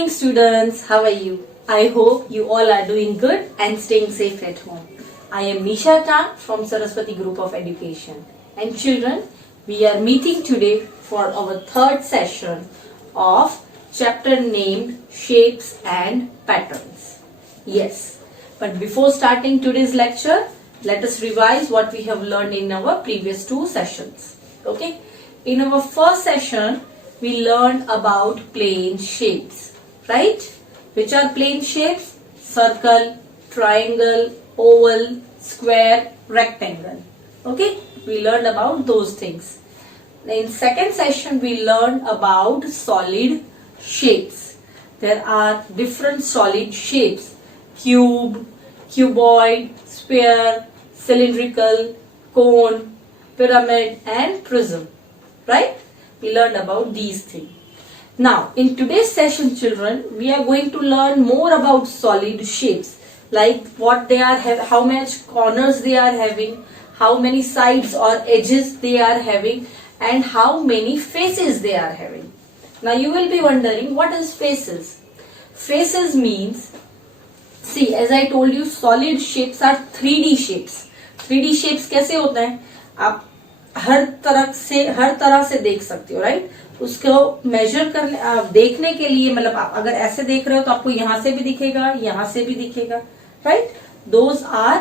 morning students, how are you? I hope you all are doing good and staying safe at home. I am Nisha Khan from Saraswati Group of Education. And children, we are meeting today for our third session of chapter named Shapes and Patterns. Yes, but before starting today's lecture, let us revise what we have learned in our previous two sessions. Okay, in our first session, we learned about plane shapes, right? Which are plane shapes? Circle, triangle, oval, square, rectangle. Okay, we learned about those things. In second session, we learned about solid shapes. There are different solid shapes: cube, cuboid, sphere, cylindrical, cone, pyramid, and prism. Right? We learned about these things. Now, in today's session, children, we are going to learn more about solid shapes, like what they are, how much corners they are having, how many sides or edges they are having, and how many faces they are having. Now, you will be wondering, what is faces? Faces means, see, as I told you, solid shapes are 3D shapes. 3D shapes कैसे होते हैं? आप हर तरह से देख सकते हो, right? उसको मेजर करने, देखने के लिए, मतलब आप अगर ऐसे देख रहे हो तो आपको यहां से भी दिखेगा, यहां से भी दिखेगा, right? Those are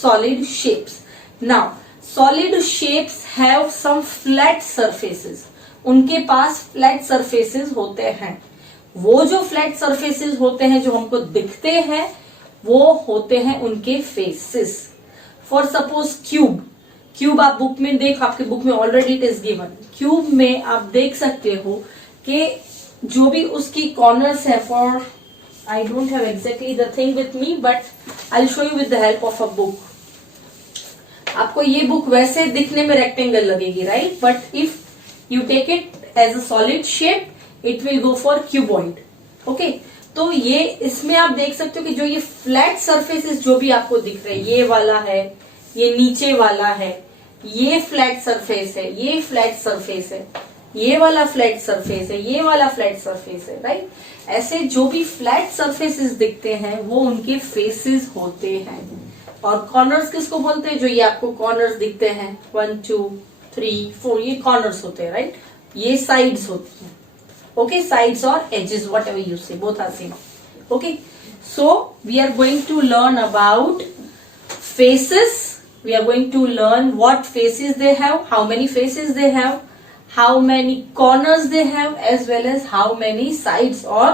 solid shapes. Now solid shapes have some flat surfaces. उनके पास फ्लैट सरफेसेस होते हैं. वो जो फ्लैट सरफेसेस होते हैं जो हमको दिखते हैं, वो होते हैं उनके फेसेस. फॉर सपोज क्यूब आप बुक में देख, आपके बुक में already it is given. Cube में आप देख सकते हो कि जो भी उसकी कॉर्नर्स है, for I don't have exactly the thing with me, but I will show you with the help of a book. आपको ये बुक वैसे दिखने में रेक्टेंगल लगेगी, right? But if you take it as a solid shape, it will go for cuboid. Okay, तो ये इसमें आप देख सकते हो कि जो ये फ्लैट सरफेसेस जो भी आपको दिख रहे हैं, ये वाला है, ये नीचे वाला है, ये फ्लैट सरफेस है, ये फ्लैट सरफेस है, ये वाला फ्लैट सरफेस है, ये वाला फ्लैट सरफेस है, राइट? ऐसे जो भी फ्लैट सरफेसेस दिखते हैं वो उनके फेसेस होते हैं. और कॉर्नर्स किसको बोलते हैं? जो ये आपको कॉर्नर्स दिखते हैं, 1 2 3 4, ये कॉर्नर्स होते हैं, राइट? ये साइड्स होती हैं. ओके, साइड्स और edges, whatever you say, both are same. Okay, so we are going to learn about faces. We are going to learn what faces they have, how many faces they have, how many corners they have, as well as how many sides or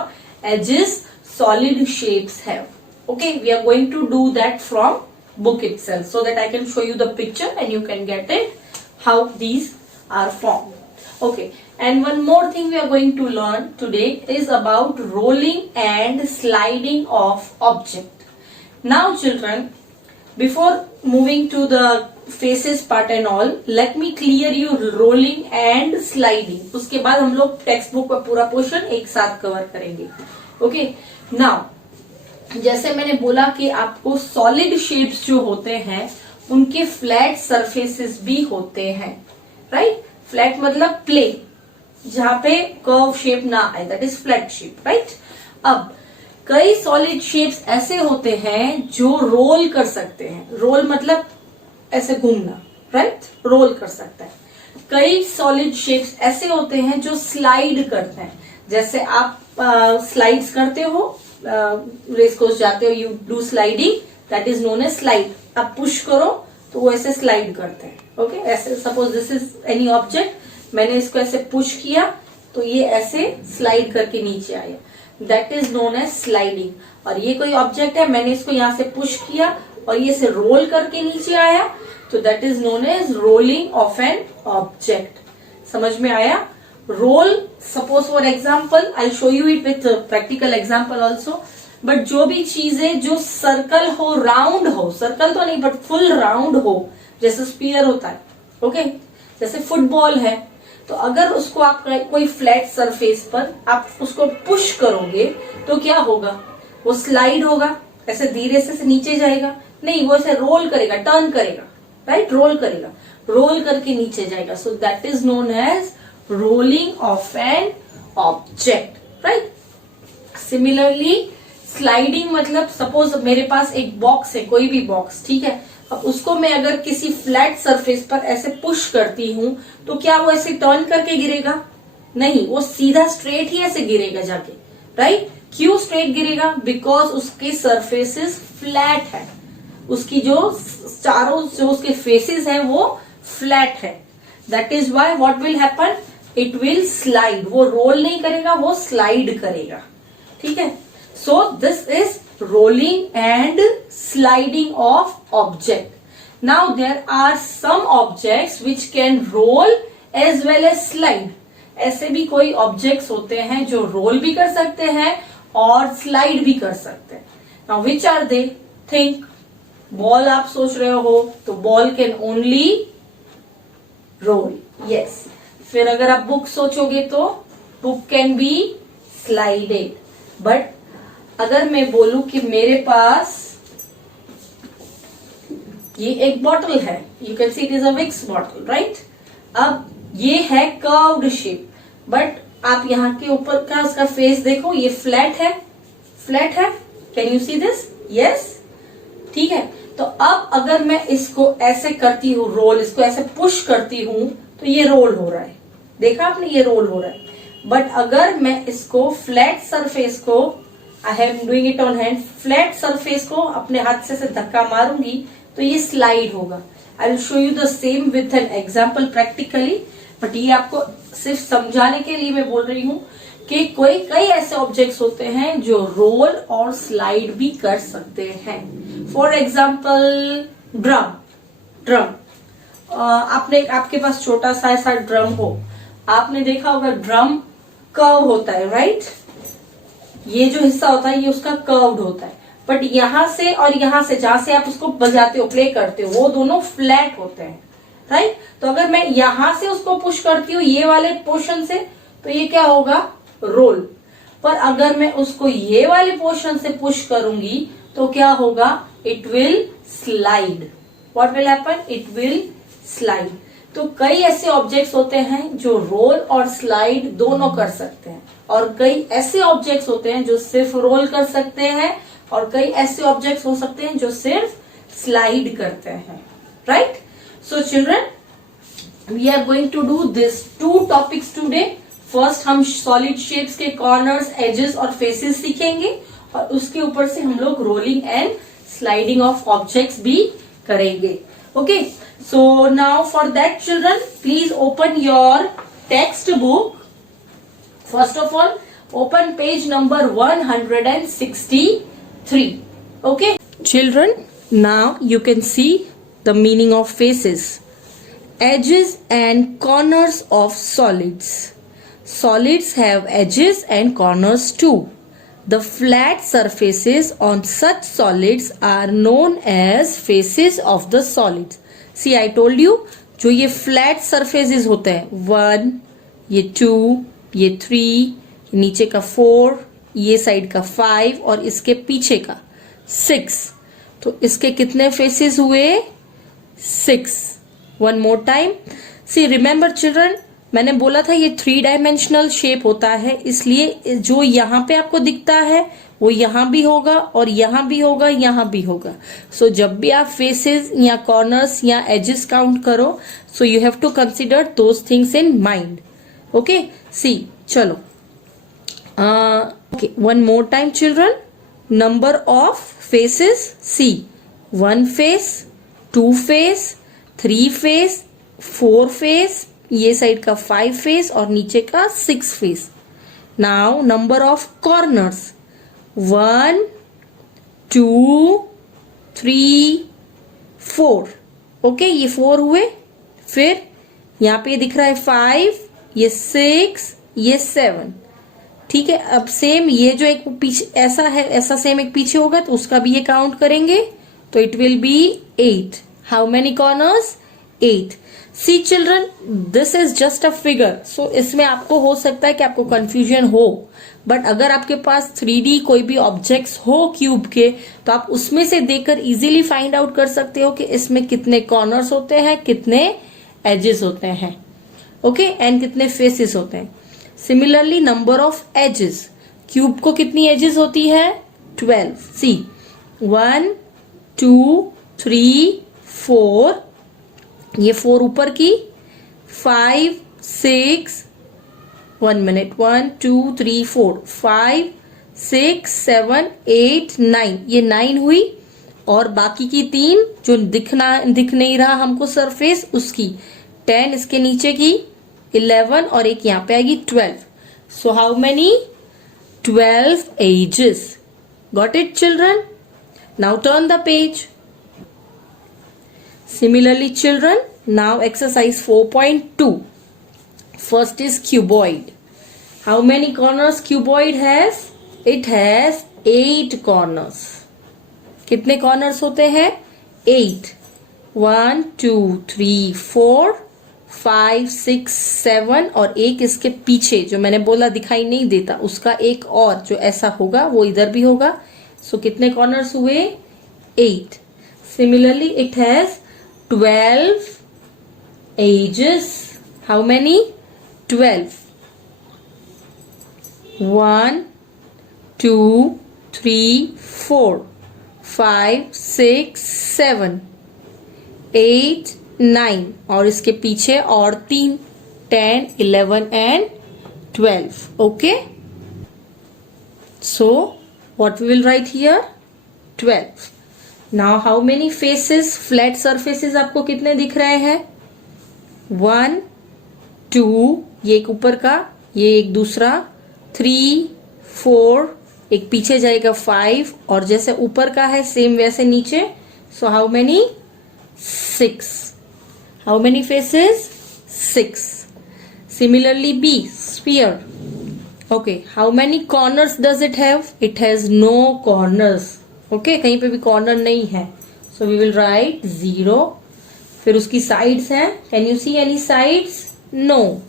edges solid shapes have. Okay, we are going to do that from book itself, so that I can show you the picture and you can get it how these are formed. Okay, and one more thing we are going to learn today is about rolling and sliding of object. Now children, before moving to the faces part and all, let me clear you rolling and sliding. उसके बाद हम लोग text book का पूरा portion एक साथ cover करेंगे. Okay, now जैसे मैंने बोला कि आपको सॉलिड शेप्स जो होते हैं उनके फ्लैट सरफेसेस भी होते हैं, राइट? फ्लैट मतलब प्लेन, जहां पे कर्व शेप ना आए, that is flat shape, right? अब कई सॉलिड शेप्स ऐसे होते हैं जो रोल कर सकते हैं. रोल मतलब ऐसे घूमना, राइट? रोल कर सकता है. कई सॉलिड शेप्स ऐसे होते हैं जो स्लाइड करते हैं. जैसे आप स्लाइड्स करते हो, रेस कोर्स जाते हो, you do sliding, that is known as slide. आप पुश करो तो वो ऐसे स्लाइड करते हैं. ओके, ऐसे suppose this is any object, मैंने इसको ऐसे पुश किया तो ये ऐसे स्लाइड करके नीचे आया, that is known as sliding. और ये कोई ऑब्जेक्ट है, मैंने इसको यहां से पुश किया और ये से रोल करके नीचे आया, तो that is known as rolling of an object. समझ में आया? Roll, suppose for example, I show you it with practical example also. But जो भी चीजें जो सर्कल हो, राउंड हो, सर्कल तो नहीं बट फुल राउंड हो, जैसे स्पीयर होता है, ओके, जैसे फुटबॉल है, तो अगर उसको आप कोई फ्लैट सरफेस पर आप उसको पुश करोगे तो क्या होगा? वो स्लाइड होगा, ऐसे धीरे से नीचे जाएगा? नहीं, वो ऐसे रोल करेगा, टर्न करेगा, राइट? रोल करेगा, रोल करके नीचे जाएगा. So that is known as rolling of an object, right? Similarly sliding मतलब सपोज मेरे पास एक बॉक्स है, कोई भी बॉक्स, ठीक है। अब उसको मैं अगर किसी फ्लैट सरफेस पर ऐसे पुश करती हूँ तो क्या वो ऐसे टर्न करके गिरेगा? नहीं, वो सीधा स्ट्रेट ही ऐसे गिरेगा जाके, राइट। क्यों स्ट्रेट गिरेगा? बिकॉज उसके सरफेसेस फ्लैट है, उसकी जो चारों जो उसके फेसेस है वो फ्लैट है। That is why what will happen, it will slide. वो रोल नहीं करेगा, वो स्लाइड करेगा, ठीक है। So this is rolling and sliding of object. Now there are some objects which can roll as well as slide. ऐसे भी कोई ऑब्जेक्ट्स होते हैं जो रोल भी कर सकते हैं और स्लाइड भी कर सकते हैं। Now which are they? Think. Ball आप सोच रहे हो तो ball can only roll, yes. फिर अगर आप बुक सोचोगे तो book can be slided. But अगर मैं बोलूं कि मेरे पास ये एक बॉटल है, you can see it is a Vicks bottle, right. अब ये है कर्व्ड शेप, बट आप यहाँ के ऊपर का उसका फेस देखो, ये फ्लैट है, फ्लैट है। Can you see this? Yes, ठीक है। तो अब अगर मैं इसको ऐसे करती हूँ रोल, इसको ऐसे पुश करती हूँ तो ये रोल हो रहा है, देखा आपने, ये रोल हो रहा है। बट अगर मैं इसको फ्लैट सरफेस को, I am doing it on hand, flat surface को अपने हाथ से धक्का मारूंगी तो ये स्लाइड होगा। आई will show you the same with an example practically, but ये आपको सिर्फ समझाने के लिए मैं बोल रही हूँ कि कई ऐसे ऑब्जेक्ट्स होते हैं जो रोल और स्लाइड भी कर सकते हैं। For example drum. आपके पास छोटा सा ऐसा ड्रम हो, आपने देखा होगा ड्रम कर्व होता है, राइट। ये जो हिस्सा होता है ये उसका कर्व्ड होता है, बट यहां से और यहां से जहां से आप उसको बजाते हो, प्ले करते हो, वो दोनों फ्लैट होते हैं, राइट। तो अगर मैं यहां से उसको पुश करती हूँ ये वाले पोर्शन से तो ये क्या होगा? रोल। पर अगर मैं उसको ये वाले पोर्शन से पुश करूंगी तो क्या होगा? It will slide. What will happen? It will slide. तो कई ऐसे ऑब्जेक्ट्स होते हैं जो रोल और स्लाइड दोनों कर सकते हैं, और कई ऐसे ऑब्जेक्ट्स होते हैं जो सिर्फ रोल कर सकते हैं, और कई ऐसे ऑब्जेक्ट्स हो सकते हैं जो सिर्फ स्लाइड करते हैं, right. So children, we are going to do this 2 topics today. First हम सॉलिड शेप्स के कॉर्नर्स, एजेस और फेसेस सीखेंगे, और उसके ऊपर से हम लोग rolling and sliding of objects भी करेंगे। Okay, so now for that children, please open your text book. First of all, open page number 163. Okay, children, now you can see the meaning of faces. Edges and corners of solids. Solids have edges and corners too. The flat surfaces on such solids are known as faces of the solids. See, I told you, जो ये flat surfaces होते हैं, 1, ये 2, ये 3, नीचे का 4, ये side का 5 और इसके पीछे का 6. तो इसके कितने फेसेस हुए? 6. वन मोर टाइम, सी रिमेम्बर चिल्ड्रन, मैंने बोला था ये 3 डायमेंशनल शेप होता है, इसलिए जो यहाँ पे आपको दिखता है वो यहाँ भी होगा और यहाँ भी होगा, यहाँ भी होगा. सो जब भी आप फेसेस या कॉर्नर्स या एजेस काउंट करो, so you have to consider those things in mind. Okay, see चलो. Okay, one more time children, number of faces, see 1 face, 2 face, 3 face, 4 face, ये साइड का 5 फेस और नीचे का 6 face. Now number of corners, 1, 2, 3, 4. Okay, ये 4 हुए. फिर यहाँ पे दिख रहा है 5, ये 6, ये 7. ठीक है. अब सेम ये जो एक पीछे ऐसा है, ऐसा सेम एक पीछे होगा तो उसका भी ये काउंट करेंगे, तो it will be 8. How many corners? 8. See children, this is just a figure, so इसमें आपको हो सकता है कि आपको कंफ्यूजन हो, बट अगर आपके पास 3D कोई भी ऑब्जेक्ट्स हो क्यूब के, तो आप उसमें से देखकर इजीली फाइंड आउट कर सकते हो कि इसमें कितने कॉर्नर्स होते हैं, कितने एजेस होते हैं. ओके, एंड कितने फेसेस होते हैं. Similarly number of edges, cube को कितनी एजेस होती है? 12. सी 1 2 3 4, ये 4 ऊपर की, 5 6, 1 मिनट, 1 2 3 4, 5 6 7 8 9, ये 9 हुई। और बाकी की 3 जो दिख नहीं रहा हमको सरफेस, उसकी 10 इसके नीचे की, 11 और एक यहाँ पे आएगी 12. So how many? 12 edges. Got it children? Now turn the page. Similarly children, now exercise 4.2. First is cuboid. How many corners cuboid has? It has 8 corners. कितने corners होते हैं? 8. 1 2 3 4 5 6 7 और एक इसके पीछे जो मैंने बोला दिखाई नहीं देता, उसका एक और जो ऐसा होगा वो इधर भी होगा. सो कितने corners हुए? 8. Similarly it has 12 edges. How many? 12. 1 2 3 4 5 6 7 8 9 और इसके पीछे और 3, 10 11 and 12. Okay, so what we will write here? 12. Now how many faces, flat surfaces आपको कितने दिख रहे हैं? 1 2, ये एक ऊपर का, ये एक दूसरा, 3 4, एक पीछे जाएगा 5 और जैसे ऊपर का है सेम वैसे नीचे. सो how many? 6. How many faces? 6. Similarly B, sphere. Okay, how many corners does it have? It has no corners. Okay, कहीं पे भी कॉर्नर नहीं है. So we will write 0. फिर उसकी साइड्स हैं. Can you see any sides? No.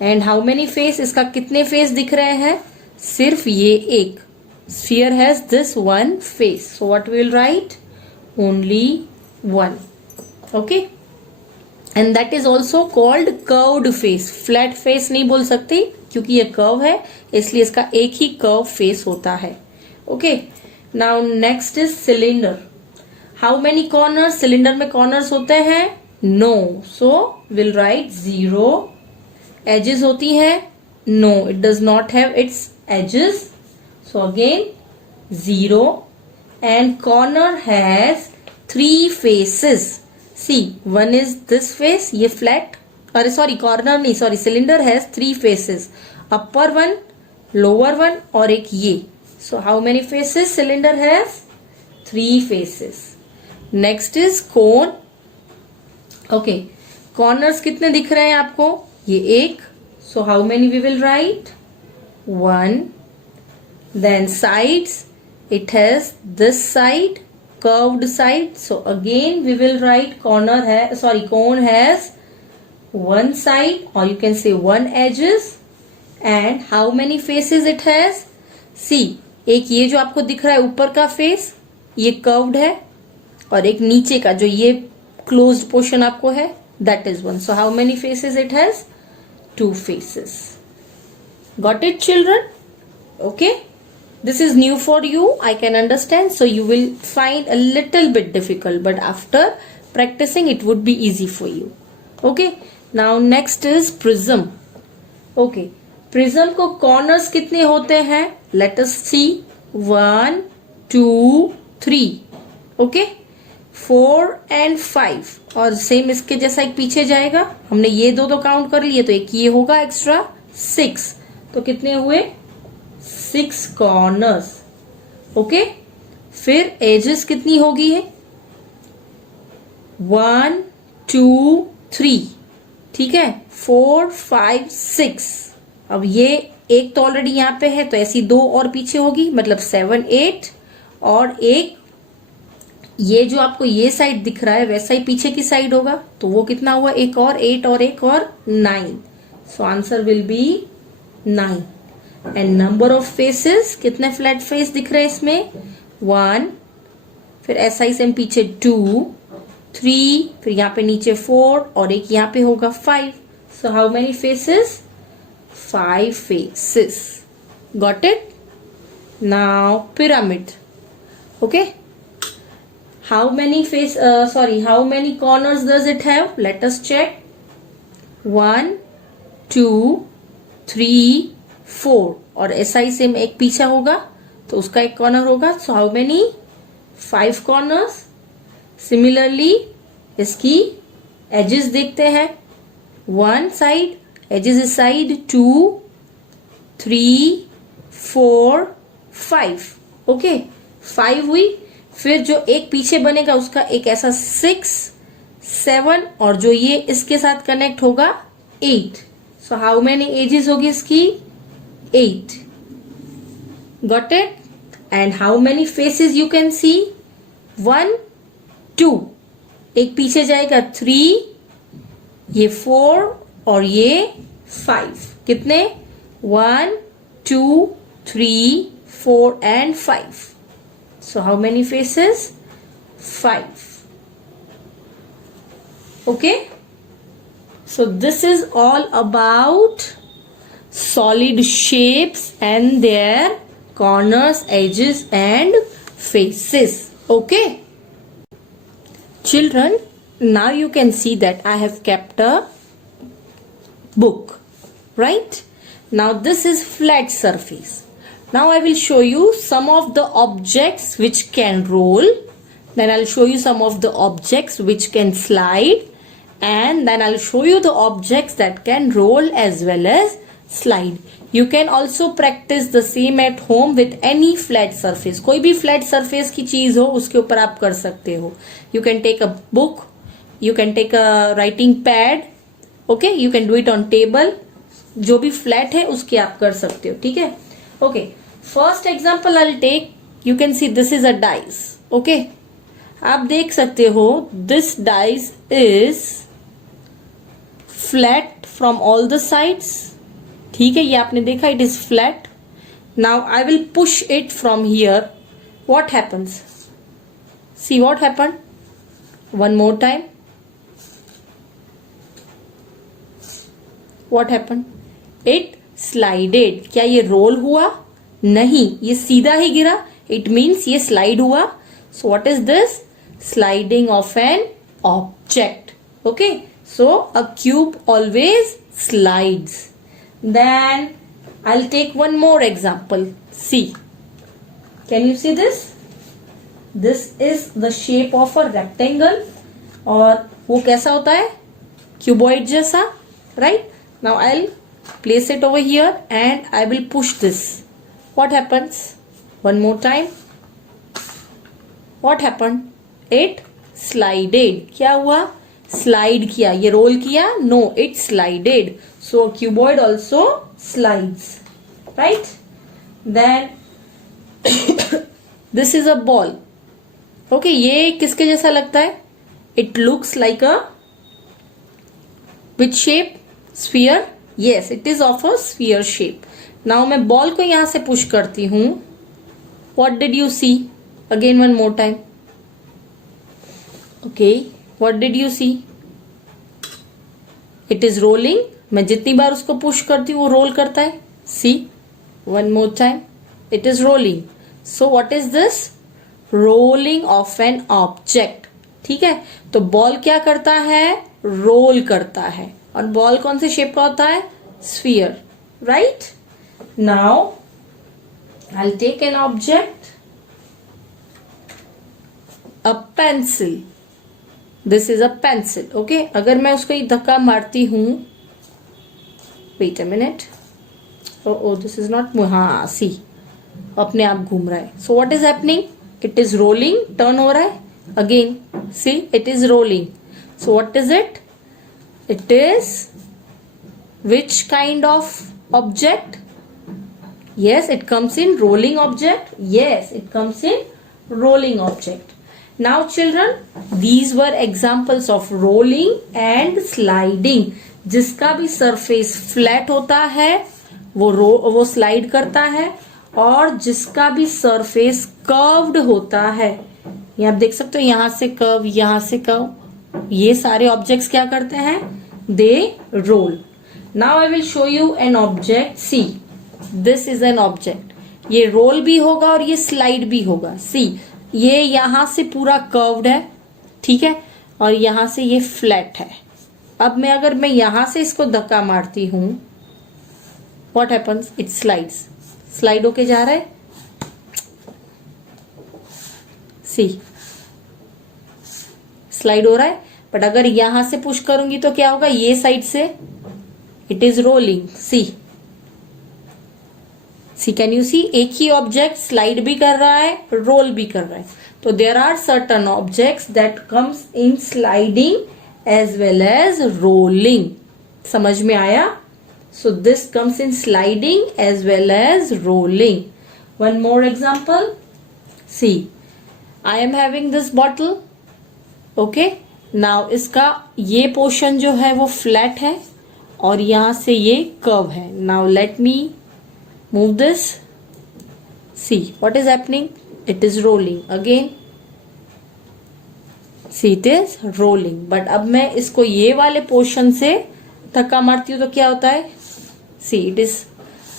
And how many face? इसका कितने फेस दिख रहे हैं? सिर्फ ये एक. Sphere has this one face. So what we will write? Only 1. Okay, and that is also called curved face. Flat face नहीं बोल सकती क्योंकि ये कर्व है, इसलिए इसका एक ही कर्व फेस होता है. Okay, now next is cylinder. How many corners? Cylinder में कॉर्नर्स होते हैं? No. So will write 0. Edges होती है? No, it does not have its edges. So again 0. And corner has 3 faces. See 1 is this face, ये flat, अरे sorry corner नहीं, sorry cylinder has 3 faces. Upper one, lower one और एक ये. So how many faces cylinder has? 3 faces. Next is cone. Okay, corners कितने दिख रहे हैं आपको? ये एक. So how many we will write? 1. Then sides, it has this side, curved side. So again we will write cone has 1 side, or you can say 1 edges. And how many faces it has? See, एक ये जो आपको दिख रहा है ऊपर का face, ये कर्व्ड है, और एक नीचे का जो ये क्लोज्ड पोर्शन आपको है, that is 1. So how many faces it has? 2 faces. Got it children? Okay, this is new for you, I can understand. So you will find a little bit difficult, but after practising it would be easy for you. Okay, now next is prism. Okay, prism को corners कितने होते हैं? Let us see. 1 2 3. Okay, 4 and 5 और same इसके जैसा एक पीछे जाएगा. हमने ये दो काउंट कर लिए तो एक ये होगा एक्स्ट्रा, 6. तो कितने हुए? 6 कॉर्नर्स. ओके, फिर एजेस कितनी होगी है? 1 2 3. ठीक है, 4 5 6. अब ये एक तो ऑलरेडी यहाँ पे है तो ऐसी 2 और पीछे होगी, मतलब 7 8, और एक ये जो आपको ये साइड दिख रहा है वैसा ही पीछे की साइड होगा. तो वो कितना हुआ? एक और 8 और एक और 9. So answer will be 9. And number of faces, कितने फ्लैट फेस दिख रहे हैं इसमें? 1. फिर ऐसा ही सेम पीछे 2 3, फिर यहाँ पे नीचे 4 और एक यहाँ पे होगा 5. सो how many faces? 5 faces. Got it? Now pyramid. Okay. How many how many corners does it have? Let us check. 1, 2, 3, 4. और ऐसा ही सेम एक पीछा होगा तो उसका एक कॉर्नर होगा. So how many? 5 corners. Similarly, इसकी edges देखते हैं. 1 side, edges is side. 2, 3, 4, 5. Okay, 5 हुई. फिर जो एक पीछे बनेगा उसका एक ऐसा 6, 7 और जो ये इसके साथ कनेक्ट होगा 8. सो हाउ मेनी एजेस होगी इसकी? 8. Got it? And how many faces you can सी? 1, 2. एक पीछे जाएगा 3, ये 4 और ये 5. कितने? 1, 2, 3, 4 and 5. So how many faces? 5. Okay. So this is all about solid shapes and their corners, edges and faces. Okay. Children, now you can see that I have kept a book. Right? Now this is flat surface. Now I will show you some of the objects which can roll. Then I'll show you some of the objects which can slide. And then I'll show you the objects that can roll as well as slide. You can also practice the same at home with any flat surface. कोई भी flat surface की चीज हो उसके ऊपर आप कर सकते हो. You can take a book. You can take a writing pad. Okay, you can do it on table. जो भी flat है उसके आप कर सकते हो. ठीक है? Okay. First example I'll take. You can see this is a dice. Okay. आप देख सकते हो this dice is flat from all the sides. ठीक है, ये आपने देखा it is flat. Now I will push it from here. What happens? See what happened? One more time. What happened? It slided. क्या ये roll हुआ? नहीं, ये सीधा ही गिरा. It means ये slide हुआ. So what is this? Sliding of an object. Okay. So a cube always slides. Then I'll take one more example. See. Can you see this? This is the shape of a rectangle. और वो कैसा होता है? Cuboid जैसा. Right? Now I'll place it over here and I will push this. What happens? One more time. What happened? It slided. क्या हुआ? Slide किया. ये roll किया? No, it slided. So cuboid also slides. Right? Then this is a ball. Okay, ये किसके जैसा लगता है? It looks like a which shape? Sphere. Yes, it is of a sphere shape. Now मैं ball को यहां से पुश करती हूं. What did you see? Again one more time. Okay, what did you see? It is rolling. मैं जितनी बार उसको push करती हूँ वो रोल करता है. See, one more time. It is rolling. So what is this? Rolling of an object. ठीक है, तो बॉल क्या करता है? रोल करता है. और बॉल कौन से शेप का होता है? Sphere. Right? Now I will take an object, a pencil. This is a pencil. Okay, अगर मैं उसको धक्का मारती हूं, wait a minute, oh this is not, हाँ सी अपने आप घूम रहा है. So what is happening? It is rolling, turn हो रहा है. Again see, it is rolling. So what is it? It is which kind of object? Yes, it comes in rolling object. Yes, it comes in rolling object. Now children, these were examples of rolling and sliding. जिसका भी surface flat होता है वो slide करता है, और जिसका भी surface curved होता है, ये आप देख सकते हो, यहां से कर्व, यहां से कर्व, ये सारे ऑब्जेक्ट्स क्या करते हैं? They roll. Now I will show you an object. See, this is an object. ये रोल भी होगा और ये स्लाइड भी होगा। सी, ये यहां से पूरा कर्व्ड है, ठीक है, और यहां से ये फ्लैट है। अब मैं अगर मैं यहां से इसको धक्का मारती हूं, what happens, it slides, slide होके जा रहा है। सी, स्लाइड हो रहा है। बट अगर यहां से पुश करूंगी तो क्या होगा, ये साइड से it is rolling. See, can you see, एक ही ऑब्जेक्ट स्लाइड भी कर रहा है, रोल भी कर रहा है। तो there are certain objects that comes in sliding as well as rolling. समझ में आया? So this comes in sliding as well as rolling. One more example, see, I am having this bottle, okay. Now इसका ये portion जो है वो flat है और यहां से ये कर्व है। Now let me move this. See, what is happening, it is rolling again. See, it is rolling. But अब मैं इसको ये वाले पोर्शन से धक्का मारती हूं तो क्या होता है? सी,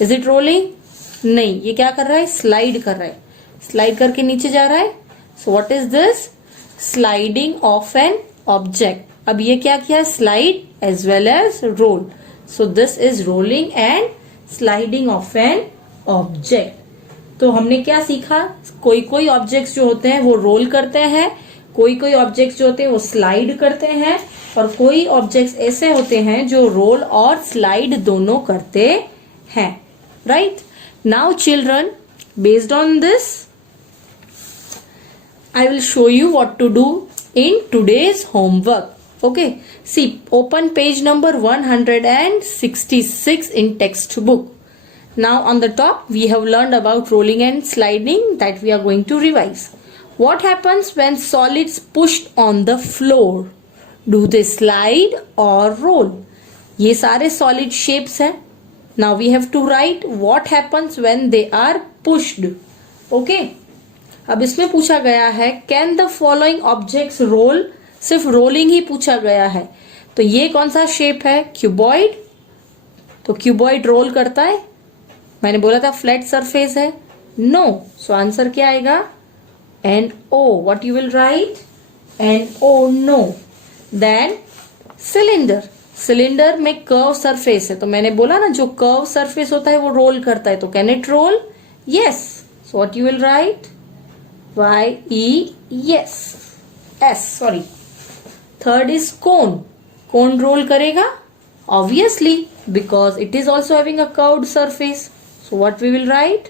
इज इट रोलिंग? नहीं, ये क्या कर रहा है, स्लाइड कर रहा है, स्लाइड करके नीचे जा रहा है। So what is this, sliding of an object. अब ये क्या किया, slide as well as roll. So this is rolling and sliding of an object. तो हमने क्या सीखा, कोई कोई ऑब्जेक्ट्स जो होते हैं वो रोल करते हैं, कोई कोई ऑब्जेक्ट्स जो होते हैं वो स्लाइड करते हैं, और कोई ऑब्जेक्ट्स ऐसे होते हैं जो रोल और स्लाइड दोनों करते हैं। Right? Now children, based on this I will show you what to do in today's homework. Okay, see, open page number 166 in textbook. Now on the top we have learned about rolling and sliding that we are going to revise. What happens when solids pushed on the floor? Do they slide or roll? ये सारे solid shapes हैं. Now we have to write what happens when they are pushed. Okay. अब इसमें पूछा गया है can the following objects roll, सिर्फ rolling ही पूछा गया है। तो ये कौन सा शेप है, क्यूबॉइड। तो क्यूबॉइड रोल करता है, मैंने बोला था फ्लैट सरफेस है, नो। सो आंसर क्या आएगा, N O. What you will write, N O, no. Then cylinder, cylinder में कर्व सरफेस है, तो मैंने बोला ना जो कर्व सरफेस होता है वो रोल करता है, तो can it roll, yes. So what you will write, Y-E, yes, S, sorry. Third is cone. Cone roll करेगा? Obviously, because it is also having a curved surface. So what we will write?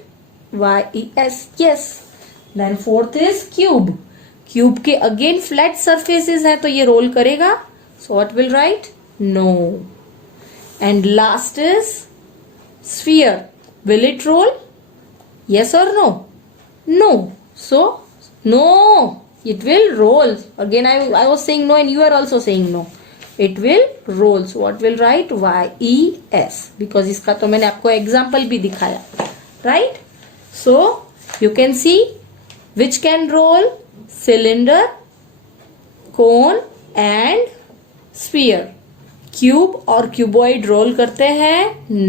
Y-E-S, yes. Then fourth is cube. Cube के again flat surfaces हैं, तो ये roll करेगा. So what will write? No. And last is sphere. Will it roll? Yes or no? No. So, no, it will roll. Again, I was saying no and you are also saying no. It will roll. So, what will write? Y-E-S. Because इसका तो मैंने आपको example भी दिखाया. Right? So, you can see which can roll, cylinder, cone and sphere. Cube और cuboid roll करते हैं?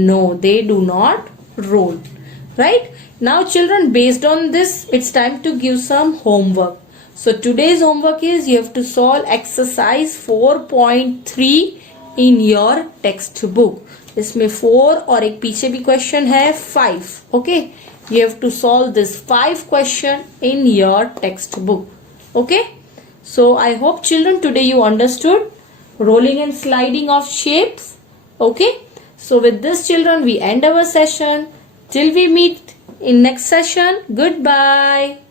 No, they do not roll. Right? Now children, based on this, it's time to give some homework. So today's homework is you have to solve exercise 4.3 in your textbook. इसमें 4 और एक पीछे भी question है 5. Okay? You have to solve this 5 question in your textbook. Okay? So I hope children today you understood rolling and sliding of shapes. Okay? So with this children we end our session. Till we meet in next session, goodbye.